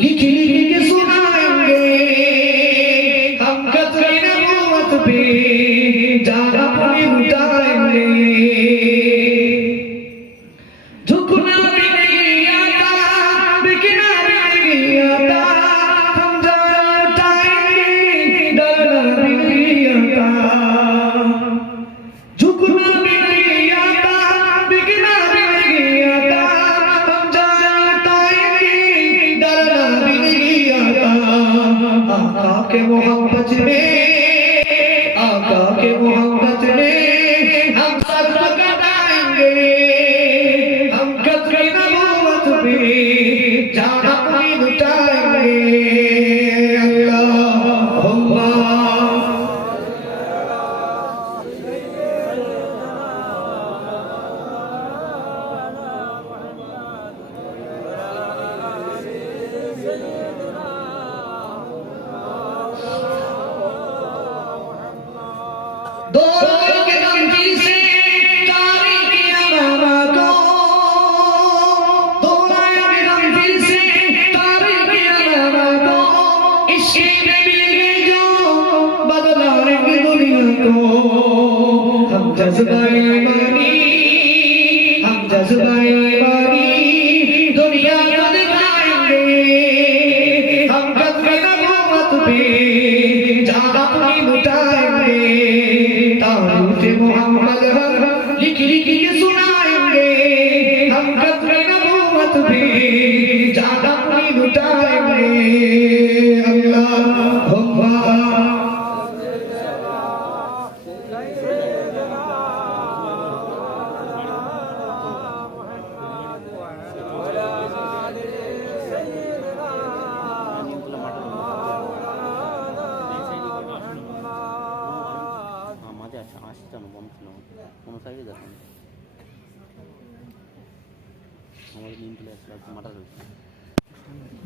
लिख लिख के सुनाएंगे हम कतरे नबूवत पे जान अपनी लुटाएंगे झुकना भी नहीं आता बिकना भी नहीं आता हम जान लुटाएंगे डरना भी नहीं आता झुकना भी नहीं आता बिकना भी नहीं आता हम जान लुटाएंगे डरना भी नहीं आता आका के मोहब्बत में हम सर कटाएंगे हम कतरे नबूवत पे जान अपनी लुटाएंगे दोनों के गमजी से तारीकी अमाना को दोनों के गमजी से तारीकी अमाना को इश्क़ में मिले जो बदलाएंगे दुनिया को हम जज्बाए ईमानी दुनिया को दिखाएंगे हम कतरे नबूवत पे जान अपनी लुटाएंगे तारीफ़ मोहम्मद लिख लिख के सुनाएंगे हम कतरे नबूवत पे जान अपनी लुटाएंगे अल्लाहुम्मा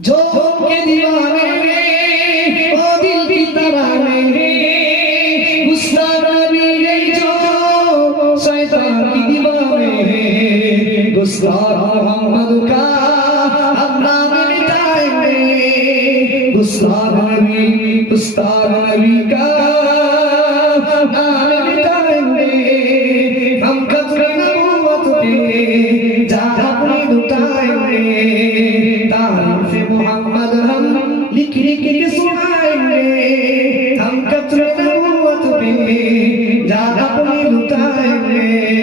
जो के दीवाने हैं वो दिल की तराने हैं गुस्तान मेरे जो शैतान की दीवाने हैं गुस्तान मोहम्मद का हम नाम मिटाएंगे गुस्तान नबी का नाम मिटाएंगे हम कतरे नबूवत पे जान अपनी लुटाएंगे तारीफ़ मोहम्मद हम लिख लिख के सुनाएंगे हम कतरे नबूवत पे जान अपनी लुटाएंगे